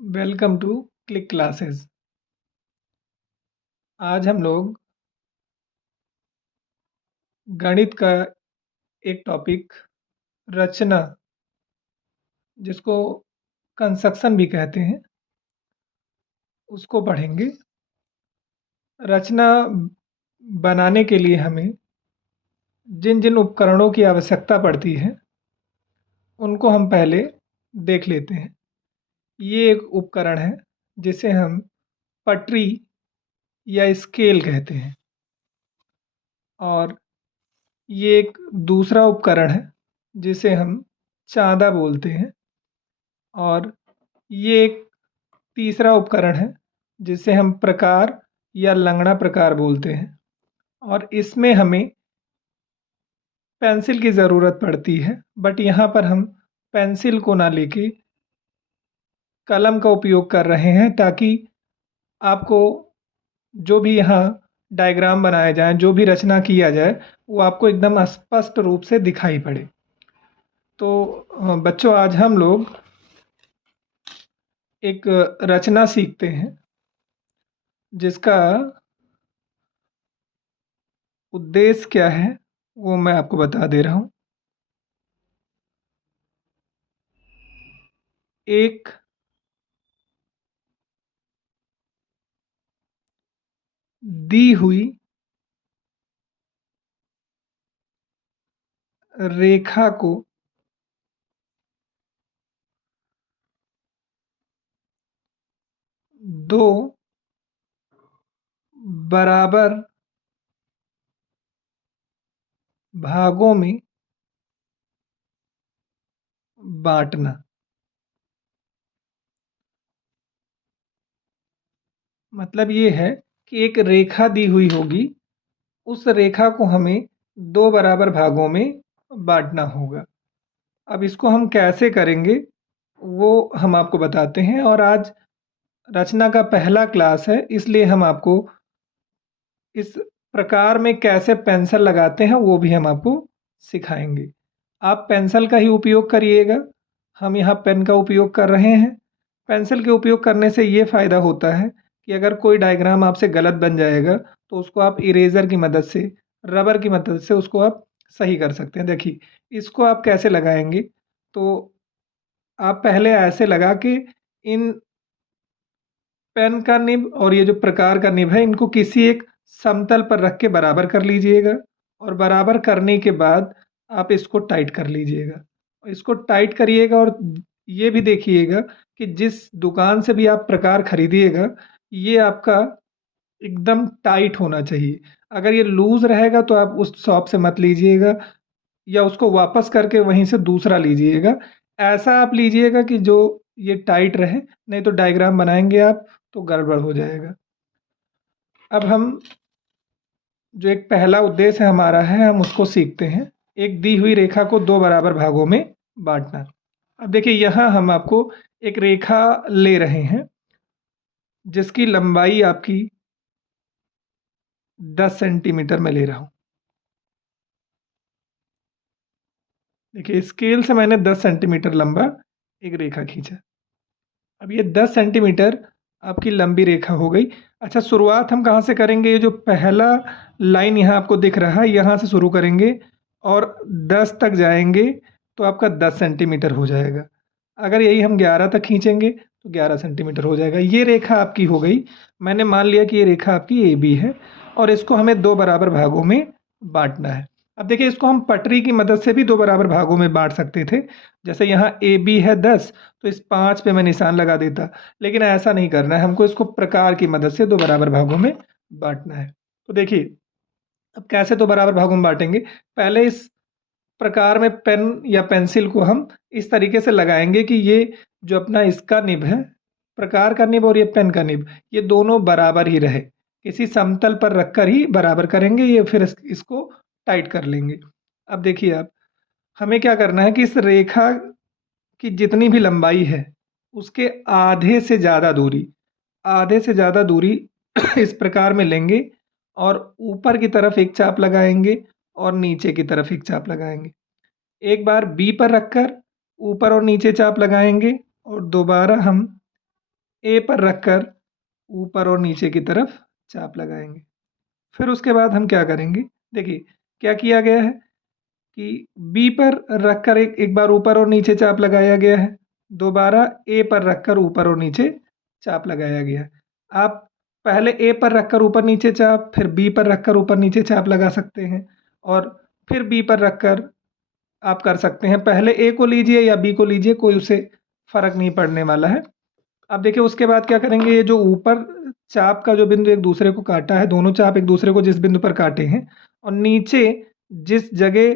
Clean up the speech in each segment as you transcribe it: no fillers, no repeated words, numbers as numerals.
Welcome to click classes. आज हम लोग गणित का एक टॉपिक रचना, जिसको कंस्ट्रक्शन भी कहते हैं, उसको पढ़ेंगे। रचना बनाने के लिए हमें जिन जिन उपकरणों की आवश्यकता पड़ती है उनको हम पहले देख लेते हैं। ये एक उपकरण है जिसे हम पटरी या स्केल कहते हैं, और ये एक दूसरा उपकरण है जिसे हम चाँदा बोलते हैं, और ये एक तीसरा उपकरण है जिसे हम प्रकार या लंगड़ा प्रकार बोलते हैं। और इसमें हमें पेंसिल की ज़रूरत पड़ती है, बट यहाँ पर हम पेंसिल को ना लेके कलम का उपयोग कर रहे हैं, ताकि आपको जो भी यहाँ डायग्राम बनाए जाएं, जो भी रचना किया जाए, वो आपको एकदम स्पष्ट रूप से दिखाई पड़े। तो बच्चों, आज हम लोग एक रचना सीखते हैं जिसका उद्देश्य क्या है वो मैं आपको बता दे रहा हूँ। एक दी हुई रेखा को दो बराबर भागों में बांटना। मतलब ये है कि एक रेखा दी हुई होगी, उस रेखा को हमें दो बराबर भागों में बांटना होगा। अब इसको हम कैसे करेंगे वो हम आपको बताते हैं। और आज रचना का पहला क्लास है, इसलिए हम आपको इस प्रकार में कैसे पेंसिल लगाते हैं वो भी हम आपको सिखाएंगे। आप पेंसिल का ही उपयोग करिएगा, हम यहाँ पेन का उपयोग कर रहे हैं। पेंसिल के उपयोग करने से ये फ़ायदा होता है कि अगर कोई डायग्राम आपसे गलत बन जाएगा तो उसको आप इरेज़र की मदद से, रबर की मदद से उसको आप सही कर सकते हैं। देखिए, इसको आप कैसे लगाएंगे, तो आप पहले ऐसे लगा के इन पेन का निब और ये जो प्रकार का निब है, इनको किसी एक समतल पर रख के बराबर कर लीजिएगा, और बराबर करने के बाद आप इसको टाइट कर लीजिएगा। इसको टाइट करिएगा, और ये भी देखिएगा कि जिस दुकान से भी आप प्रकार खरीदिएगा, ये आपका एकदम टाइट होना चाहिए। अगर ये लूज़ रहेगा तो आप उस शॉप से मत लीजिएगा, या उसको वापस करके वहीं से दूसरा लीजिएगा। ऐसा आप लीजिएगा कि जो ये टाइट रहे, नहीं तो डायग्राम बनाएँगे आप तो गड़बड़ हो जाएगा। अब हम जो एक पहला उद्देश्य हमारा है, हम उसको सीखते हैं। एक दी हुई रेखा को दो बराबर भागों में बाँटना। अब देखिए, यहाँ हम आपको एक रेखा ले रहे हैं जिसकी लंबाई आपकी 10 सेंटीमीटर मैं ले रहा हूँ। देखिए, स्केल से मैंने 10 सेंटीमीटर लंबा एक रेखा खींचा। अब ये 10 सेंटीमीटर आपकी लंबी रेखा हो गई। अच्छा, शुरुआत हम कहाँ से करेंगे? ये जो पहला लाइन यहाँ आपको दिख रहा है, यहाँ से शुरू करेंगे और 10 तक जाएँगे तो आपका 10 सेंटीमीटर हो जाएगा। अगर यही हम 11 तक खींचेंगे तो 11 सेंटीमीटर हो जाएगा। ये रेखा आपकी हो गई। मैंने मान लिया कि ये रेखा आपकी AB है, और इसको हमें दो बराबर भागों में बाँटना है। अब देखिए, इसको हम पटरी की मदद से भी दो बराबर भागों में बाँट सकते थे। जैसे यहाँ AB है 10, तो इस 5 पे मैं निशान लगा देता, लेकिन ऐसा नहीं करना है, हमको इसको प्रकार की मदद से दो बराबर भागों में बाँटना है। तो देखिए, अब कैसे दो बराबर भागों में बाँटेंगे? पहले इस प्रकार में पेन या पेंसिल को हम इस तरीके से लगाएँगे कि ये जो अपना इसका निब है, प्रकार का निब और ये पेन का निब, ये दोनों बराबर ही रहे। किसी समतल पर रखकर ही बराबर करेंगे, ये फिर इसको टाइट कर लेंगे। अब देखिए आप, हमें क्या करना है कि इस रेखा की जितनी भी लंबाई है, उसके आधे से ज़्यादा दूरी इस प्रकार में लेंगे, और ऊपर की तरफ एक चाप लगाएँगे और नीचे की तरफ एक चाप लगाएँगे। एक बार B पर रखकर ऊपर और नीचे चाप लगाएँगे, और दोबारा हम ए पर रखकर ऊपर और नीचे की तरफ चाप लगाएंगे। फिर उसके बाद हम क्या करेंगे, देखिए क्या किया गया है कि बी पर रखकर एक बार ऊपर और नीचे चाप लगाया गया है, दोबारा ए पर रखकर ऊपर और नीचे चाप लगाया गया है। आप पहले ए पर रखकर ऊपर नीचे चाप, फिर बी पर रखकर ऊपर नीचे चाप लगा सकते हैं, और फिर बी पर रखकर आप कर सकते हैं। पहले ए को लीजिए या बी को लीजिए, कोई उससे फर्क नहीं पड़ने वाला है। अब देखिए उसके बाद क्या करेंगे, ये जो ऊपर चाप का जो बिंदु एक दूसरे को काटा है, दोनों चाप एक दूसरे को जिस बिंदु पर काटे हैं, और नीचे जिस जगह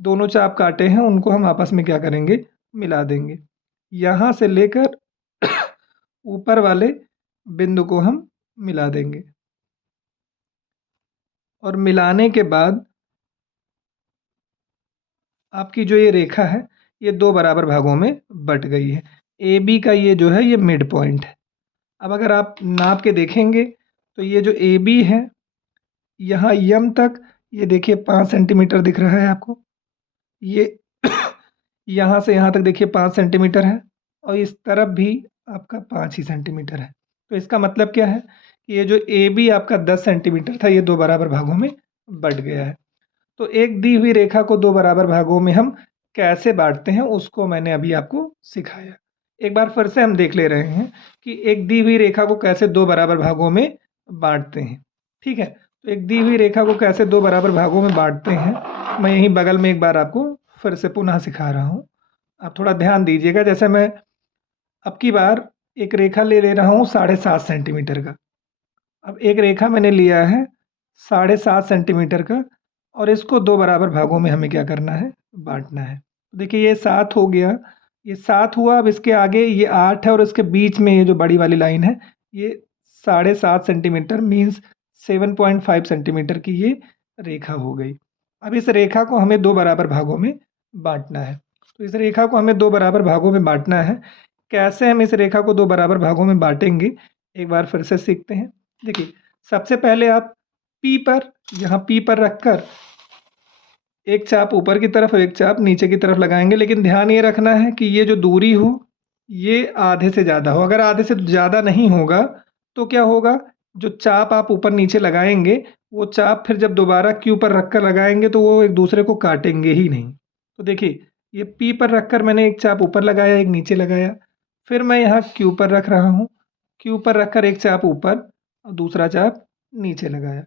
दोनों चाप काटे हैं उनको हम आपस में क्या करेंगे, मिला देंगे। यहाँ से लेकर ऊपर वाले बिंदु को हम मिला देंगे, और मिलाने के बाद आपकी जो ये रेखा है ये दो बराबर भागों में बट गई है। ए बी का ये जो है ये मिड पॉइंट है। अब अगर आप नाप के देखेंगे तो ये जो ए बी है, यहाँ यम तक ये देखिए 5 सेंटीमीटर दिख रहा है आपको, ये यहाँ से यहाँ तक देखिए 5 सेंटीमीटर है, और इस तरफ भी आपका 5 ही सेंटीमीटर है। तो इसका मतलब क्या है कि ये जो ए बी आपका 10 सेंटीमीटर था, ये दो बराबर भागों में बट गया है। तो एक दी हुई रेखा को दो बराबर भागों में हम कैसे बांटते हैं उसको मैंने अभी आपको सिखाया। एक बार फिर से हम देख ले रहे हैं कि एक दी हुई रेखा को कैसे दो बराबर भागों में बांटते हैं। ठीक है, तो एक दी हुई रेखा को कैसे दो बराबर भागों में बांटते हैं मैं यहीं बगल में एक बार आपको फिर से पुनः सिखा रहा हूँ। आप थोड़ा ध्यान दीजिएगा। जैसे मैं अब की बार एक रेखा ले रहा हूँ 7.5 सेंटीमीटर का। अब एक रेखा मैंने लिया है 7.5 सेंटीमीटर का, और इसको दो बराबर भागों में हमें क्या करना है, बांटना है। देखिए ये 7 हो गया, ये 7 हुआ। अब इसके आगे ये 8 है, और इसके बीच में ये जो बड़ी वाली लाइन है ये 7.5 सेंटीमीटर मीन्स 7.5 सेंटीमीटर की ये रेखा हो गई। अब इस रेखा को हमें दो बराबर भागों में बांटना है। तो इस रेखा को हमें दो बराबर भागों में बांटना है। कैसे हम इस रेखा को दो बराबर भागों में बांटेंगे एक बार फिर से सीखते हैं। देखिए सबसे पहले आप P पर, यहाँ P पर रखकर एक चाप ऊपर की तरफ और एक चाप नीचे की तरफ लगाएंगे, लेकिन ध्यान ये रखना है कि ये जो दूरी हो ये आधे से ज़्यादा हो। अगर आधे से ज़्यादा नहीं होगा तो क्या होगा, जो चाप आप ऊपर नीचे लगाएंगे वो चाप फिर जब दोबारा Q पर रखकर लगाएंगे तो वो एक दूसरे को काटेंगे ही नहीं। तो देखिए ये P पर रखकर मैंने एक चाप ऊपर लगाया, एक नीचे लगाया, फिर मैं यहाँ Q पर रख रहा हूँ, Q पर रखकर एक चाप ऊपर और दूसरा चाप नीचे लगाया।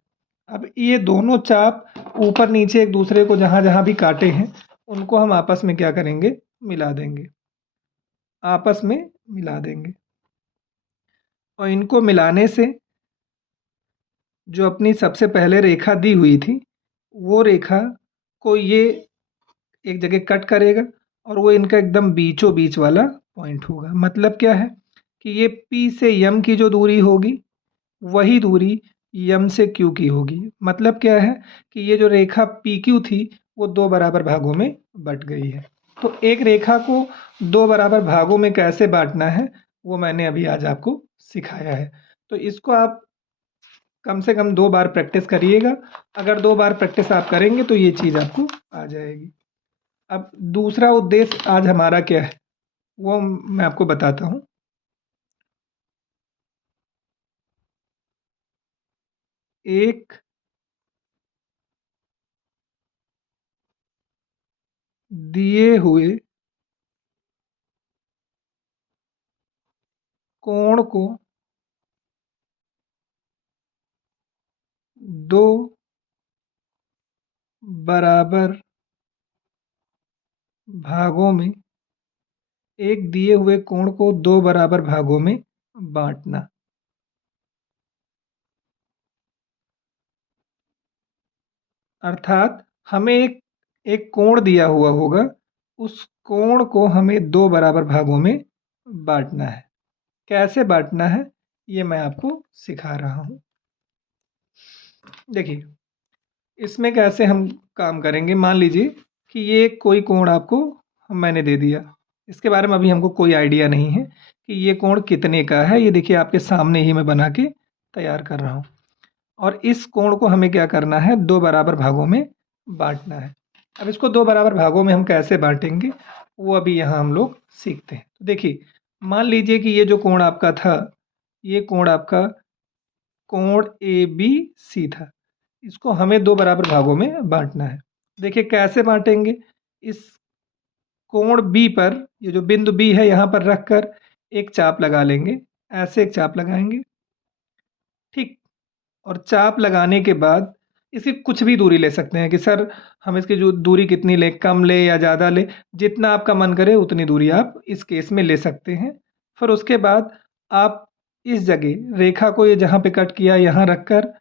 अब ये दोनों चाप ऊपर नीचे एक दूसरे को जहाँ जहाँ भी काटे हैं उनको हम आपस में क्या करेंगे, मिला देंगे, आपस में मिला देंगे। और इनको मिलाने से जो अपनी सबसे पहले रेखा दी हुई थी वो रेखा को ये एक जगह कट करेगा, और वो इनका एकदम बीचों बीच वाला पॉइंट होगा। मतलब क्या है कि ये P से M की जो दूरी होगी वही दूरी यम से क्यू की होगी। मतलब क्या है कि ये जो रेखा पी क्यू थी वो दो बराबर भागों में बट गई है। तो एक रेखा को दो बराबर भागों में कैसे बांटना है वो मैंने अभी आज आपको सिखाया है। तो इसको आप कम से कम 2 बार प्रैक्टिस करिएगा। अगर 2 बार प्रैक्टिस आप करेंगे तो ये चीज़ आपको आ जाएगी। अब दूसरा उद्देश्य आज हमारा क्या है वो मैं आपको बताता हूँ। एक दिए हुए कोण को दो बराबर भागों में, एक दिए हुए कोण को दो बराबर भागों में बांटना। अर्थात हमें एक कोण दिया हुआ होगा, उस कोण को हमें दो बराबर भागों में बांटना है। कैसे बांटना है ये मैं आपको सिखा रहा हूँ। देखिए इसमें कैसे हम काम करेंगे। मान लीजिए कि ये कोई कोण आपको मैंने दे दिया, इसके बारे में अभी हमको कोई आइडिया नहीं है कि ये कोण कितने का है। ये देखिए आपके सामने ही मैं बना के तैयार कर रहा हूँ, और इस कोण को हमें क्या करना है, दो बराबर भागों में बांटना है। अब इसको दो बराबर भागों में हम कैसे बांटेंगे वो अभी यहाँ हम लोग सीखते हैं। तो देखिए मान लीजिए कि ये जो कोण आपका था ये कोण आपका कोण ABC था। इसको हमें 2 बराबर भागों में बाँटना है। देखिए कैसे बाँटेंगे? इस कोण B पर, ये जो बिंदु B है यहाँ पर रखकर एक चाप लगा लेंगे। ऐसे एक चाप लगाएँगे, ठीक? और चाप लगाने के बाद इसकी कुछ भी दूरी ले सकते हैं कि सर हम इसकी जो दूरी कितनी लें, कम लें या ज़्यादा लें, जितना आपका मन करे उतनी दूरी आप इस केस में ले सकते हैं। फिर उसके बाद आप इस जगह रेखा को, ये जहाँ पे कट किया यहाँ रखकर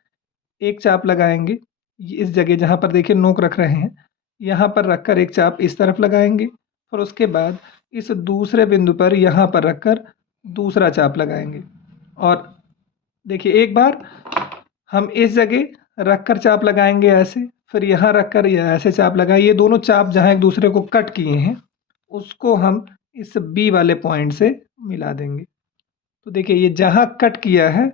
एक चाप लगाएँगे। इस जगह जहाँ पर देखिए नोक रख रहे हैं, यहाँ पर रखकर एक चाप इस तरफ लगाएँगे। फिर उसके बाद इस दूसरे बिंदु पर यहाँ पर रखकर दूसरा चाप लगाएँगे। और देखिए एक बार हम इस जगह रखकर चाप लगाएँगे ऐसे, फिर यहाँ रखकर ये ऐसे चाप लगाए। ये दोनों चाप जहाँ एक दूसरे को कट किए हैं, उसको हम इस B वाले पॉइंट से मिला देंगे। तो देखिए ये जहाँ कट किया है,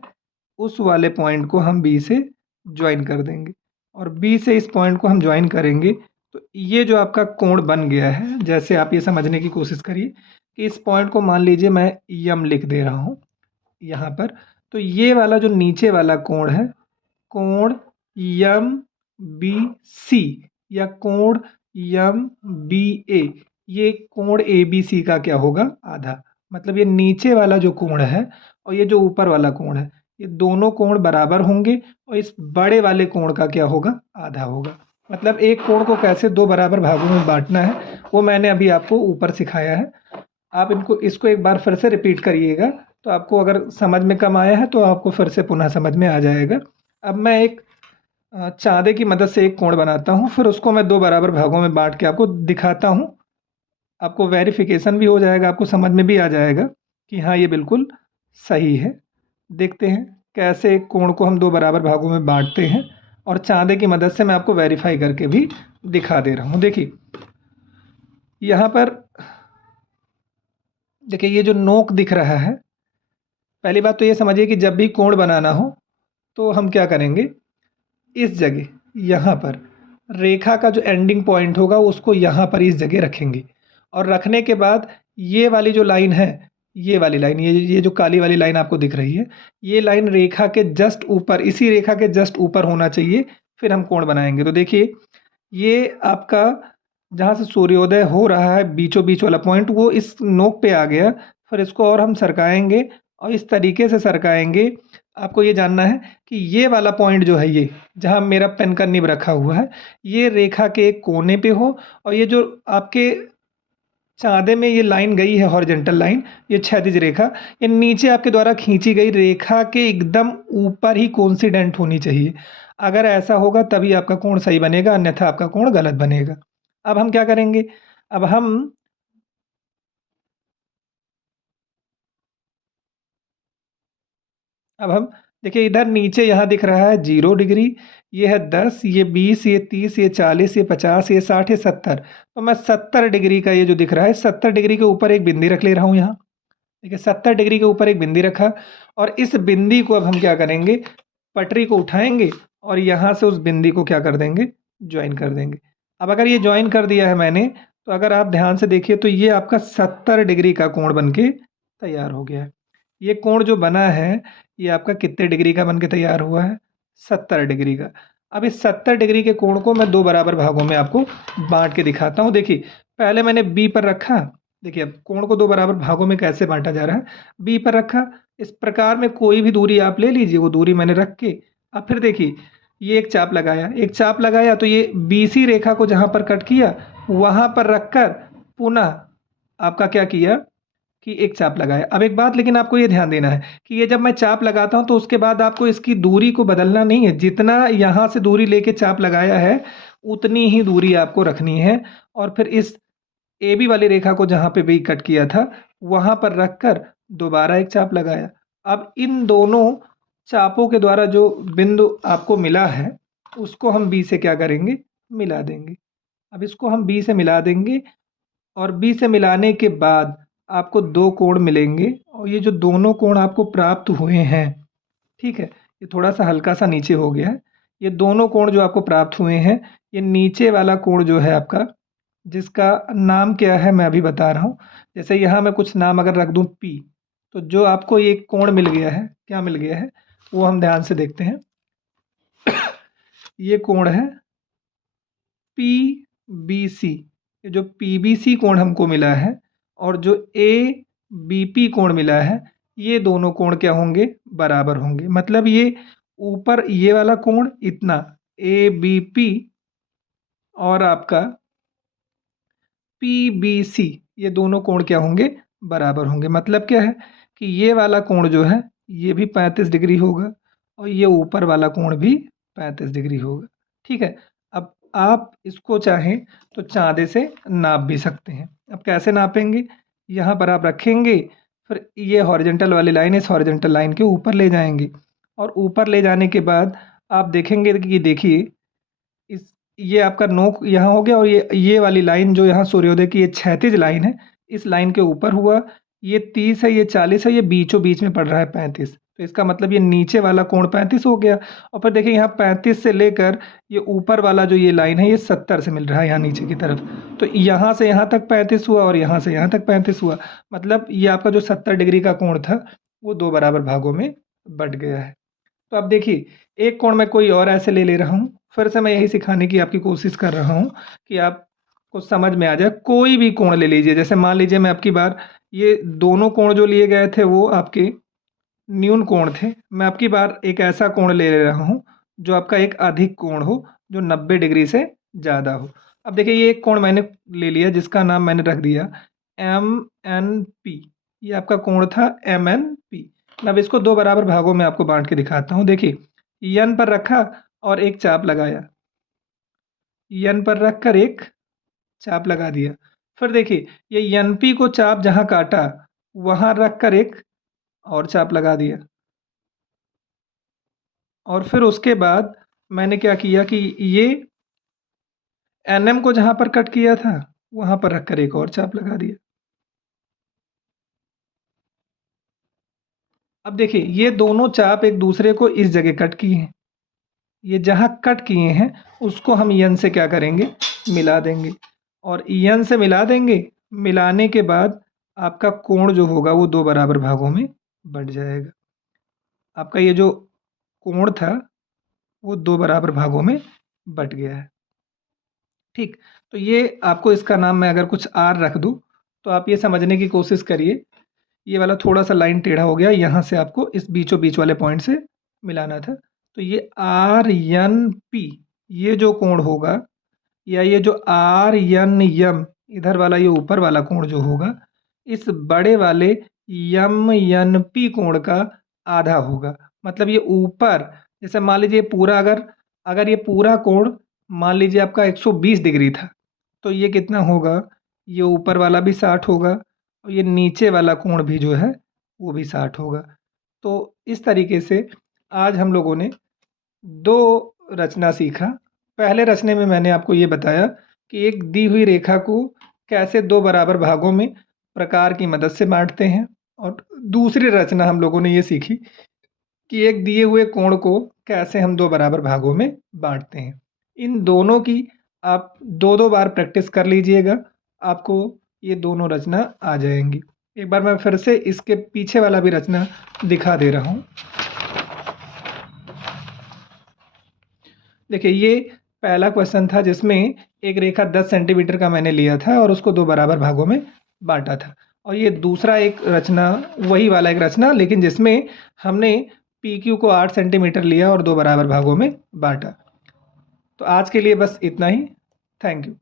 उस वाले पॉइंट को हम B से जॉइन कर देंगे और B से इस पॉइंट को हम जॉइन करेंगे तो ये जो आपका कोण बन गया है, जैसे आप ये समझने की कोशिश करिए कि इस पॉइंट को मान लीजिए मैं यम लिख दे रहा हूँ यहाँ पर, तो ये वाला जो नीचे वाला कोण है, कोण यम बी सी या कोण यम बी ए, ये कोण ए बी सी का क्या होगा? आधा। मतलब ये नीचे वाला जो कोण है और ये जो ऊपर वाला कोण है, ये दोनों कोण बराबर होंगे और इस बड़े वाले कोण का क्या होगा? आधा होगा। मतलब एक कोण को कैसे 2 बराबर भागों में बांटना है, वो मैंने अभी आपको ऊपर सिखाया है। आप इसको एक बार फिर से रिपीट करिएगा, तो आपको अगर समझ में कम आया है तो आपको फिर से पुनः समझ में आ जाएगा। अब मैं एक चाँदे की मदद से एक कोण बनाता हूँ, फिर उसको मैं 2 बराबर भागों में बाँट के आपको दिखाता हूँ। आपको वेरिफ़िकेशन भी हो जाएगा, आपको समझ में भी आ जाएगा कि हाँ, ये बिल्कुल सही है। देखते हैं कैसे एक कोण को हम 2 बराबर भागों में बाँटते हैं और चाँदे की मदद से मैं आपको वेरीफ़ाई करके भी दिखा दे रहा हूँ। देखिए, यहाँ पर देखिए ये जो नोक दिख रहा है, पहली बात तो ये समझिए कि जब भी कोण बनाना हो, तो हम क्या करेंगे, इस जगह यहाँ पर रेखा का जो एंडिंग पॉइंट होगा उसको यहाँ पर इस जगह रखेंगे और रखने के बाद ये वाली जो लाइन है, ये वाली लाइन, ये जो काली वाली लाइन आपको दिख रही है, ये लाइन रेखा के जस्ट ऊपर, इसी रेखा के जस्ट ऊपर होना चाहिए, फिर हम कोण बनाएंगे। तो देखिए ये आपका जहाँ से सूर्योदय हो रहा है बीचों बीच वाला पॉइंट, वो इस नोक पे आ गया। फिर इसको और हम सरकाएंगे और इस तरीके से सरकाएंगे, आपको ये जानना है कि ये वाला पॉइंट जो है, ये जहाँ मेरा पेन का निब रखा हुआ है, ये रेखा के एक कोने पे हो और ये जो आपके चाँदे में ये लाइन गई है, हॉरिजॉन्टल लाइन, ये क्षैतिज रेखा, ये नीचे आपके द्वारा खींची गई रेखा के एकदम ऊपर ही कोइंसिडेंट होनी चाहिए। अगर ऐसा होगा तभी आपका कोण सही बनेगा, अन्यथा आपका कोण गलत बनेगा। अब हम क्या करेंगे, अब हम देखिए इधर नीचे यहाँ दिख रहा है 0 डिग्री, ये है 10, ये 20, ये 30, ये 40, ये 50, ये 60, ये 70। तो मैं 70 डिग्री का ये जो दिख रहा है, 70 डिग्री के ऊपर एक बिंदी रख ले रहा हूँ यहाँ। ठीक है, 70 डिग्री के ऊपर एक बिंदी रखा और इस बिंदी को अब हम क्या करेंगे, पटरी को उठाएंगे और यहाँ से उस बिंदी को क्या कर देंगे, ज्वाइन कर देंगे। अब अगर ये ज्वाइन कर दिया है मैंने, तो अगर आप ध्यान से देखिए तो ये आपका 70 डिग्री का कोण बन के तैयार हो गया है। ये कोण जो बना है, ये आपका कितने डिग्री का बन के तैयार हुआ है, 70 डिग्री का। अब इस 70 डिग्री के कोण को मैं 2 बराबर भागों में आपको बांट के दिखाता हूँ। देखिए पहले मैंने बी पर रखा, देखिए अब कोण को 2 बराबर भागों में कैसे बांटा जा रहा है, बी पर रखा, इस प्रकार में कोई भी दूरी आप ले लीजिए, वो दूरी मैंने रख के अब फिर देखिए ये एक चाप लगाया, एक चाप लगाया तो ये BC रेखा को जहाँ पर कट किया, वहाँ पर रखकर पुनः आपका क्या किया कि एक चाप लगाया। अब एक बात लेकिन आपको ये ध्यान देना है कि ये जब मैं चाप लगाता हूँ तो उसके बाद आपको इसकी दूरी को बदलना नहीं है, जितना यहाँ से दूरी लेके चाप लगाया है उतनी ही दूरी आपको रखनी है और फिर इस AB वाली रेखा को जहाँ पे भी कट किया था वहाँ पर रखकर दोबारा एक चाप लगाया। अब इन दोनों चापों के द्वारा जो बिंदु आपको मिला है उसको हम B से क्या करेंगे, मिला देंगे। अब इसको हम B से मिला देंगे और B से मिलाने के बाद आपको 2 कोण मिलेंगे और ये जो दोनों कोण आपको प्राप्त हुए हैं, ठीक है, ये थोड़ा सा हल्का सा नीचे हो गया है। ये दोनों कोण जो आपको प्राप्त हुए हैं, ये नीचे वाला कोण जो है आपका, जिसका नाम क्या है मैं अभी बता रहा हूँ। जैसे यहाँ मैं कुछ नाम अगर रख दूँ P, तो जो आपको ये कोण मिल गया है, क्या मिल गया है वो हम ध्यान से देखते हैं। ये कोण है PBC, ये जो PBC कोण हमको मिला है और जो ABP कोण मिला है, ये दोनों कोण क्या होंगे, बराबर होंगे। मतलब ये ऊपर ये वाला कोण इतना ABP और आपका PBC, ये दोनों कोण क्या होंगे, बराबर होंगे। मतलब क्या है कि ये वाला कोण जो है ये भी 35 डिग्री होगा और ये ऊपर वाला कोण भी 35 डिग्री होगा। ठीक है, अब आप इसको चाहें तो चांदे से नाप भी सकते हैं। अब कैसे नापेंगे, यहाँ पर आप रखेंगे, फिर ये हॉरिजॉन्टल वाली लाइन इस हॉरिजॉन्टल लाइन के ऊपर ले जाएंगे और ऊपर ले जाने के बाद आप देखेंगे कि देखिए इस ये आपका नोक यहाँ हो गया और ये वाली लाइन जो यहाँ सूर्योदय की ये क्षैतिज लाइन है, इस लाइन के ऊपर हुआ। ये 30 है, ये 40 है, ये बीचों बीच में पड़ रहा है 35। तो इसका मतलब ये नीचे वाला कोण 35 हो गया। और फिर देखिए यहाँ 35 से लेकर ये ऊपर वाला जो ये लाइन है ये 70 से मिल रहा है यहाँ नीचे की तरफ। तो यहाँ से यहाँ तक 35 हुआ और यहाँ से यहाँ तक 35 हुआ। मतलब ये आपका जो 70 डिग्री का कोण था वो 2 बराबर भागों में बँट गया है। तो अब देखिए एक कोण मैं कोई और ऐसे ले रहा हूँ। फिर से मैं यही सिखाने की आपकी कोशिश कर रहा हूँ कि आपको समझ में आ जाए। कोई भी कोण ले लीजिए, जैसे मान लीजिए मैं आपकी बार ये दोनों कोण जो लिए गए थे वो आपके न्यून कोण थे। मैं आपकी बार एक ऐसा कोण ले रहा हूँ जो आपका एक अधिक कोण हो, जो 90 डिग्री से ज़्यादा हो। अब देखिए ये एक कोण मैंने ले लिया जिसका नाम मैंने रख दिया MNP। ये आपका कोण था MNP। अब इसको 2 बराबर भागों में आपको बांट के दिखाता हूँ। देखिए N पर रखा और एक चाप लगाया, N पर रखकर एक चाप लगा दिया। फिर देखिए ये NP को चाप जहाँ काटा वहाँ रखकर एक और चाप लगा दिया। और फिर उसके बाद मैंने क्या किया कि ये NM को जहाँ पर कट किया था वहाँ पर रखकर एक और चाप लगा दिया। अब देखिए ये दोनों चाप एक दूसरे को इस जगह कट किए हैं। ये जहाँ कट किए हैं उसको हम N से क्या करेंगे, मिला देंगे। और N से मिला देंगे, मिलाने के बाद आपका कोण जो होगा वो 2 बराबर भागों में बँट जाएगा। आपका ये जो कोण था वो 2 बराबर भागों में बँट गया है। ठीक, तो ये आपको इसका नाम मैं अगर कुछ R रख दूँ तो आप ये समझने की कोशिश करिए। ये वाला थोड़ा-सा लाइन टेढ़ा हो गया, यहाँ से आपको इस बीचों बीच वाले पॉइंट से मिलाना था। तो ये RNP ये जो कोण होगा, या ये जो RNM इधर वाला ये ऊपर वाला कोण जो होगा, इस बड़े वाले MNP कोण का आधा होगा। मतलब ये ऊपर, जैसे मान लीजिए पूरा अगर ये पूरा कोण मान लीजिए आपका 120 डिग्री था, तो ये कितना होगा, ये ऊपर वाला भी 60 होगा और ये नीचे वाला कोण भी जो है वो भी 60 होगा। तो इस तरीके से आज हम लोगों ने 2 रचना सीखा। पहले रचने में मैंने आपको ये बताया कि एक दी हुई रेखा को कैसे 2 बराबर भागों में प्रकार की मदद से बाँटते हैं, और दूसरी रचना हम लोगों ने ये सीखी कि एक दिए हुए कोण को कैसे हम 2 बराबर भागों में बाँटते हैं। इन दोनों की आप 2-2 बार प्रैक्टिस कर लीजिएगा, आपको ये दोनों रचना आ जाएँगी। एक बार मैं फिर से इसके पीछे वाला भी रचना दिखा दे रहा हूँ। देखिए ये पहला क्वेश्चन था जिसमें एक रेखा 10 सेंटीमीटर का मैंने लिया था और उसको 2 बराबर भागों में बाँटा था। और ये दूसरा एक रचना, वही वाला एक रचना, लेकिन जिसमें हमने PQ को 8 सेंटीमीटर लिया और 2 बराबर भागों में बाँटा। तो आज के लिए बस इतना ही। Thank you.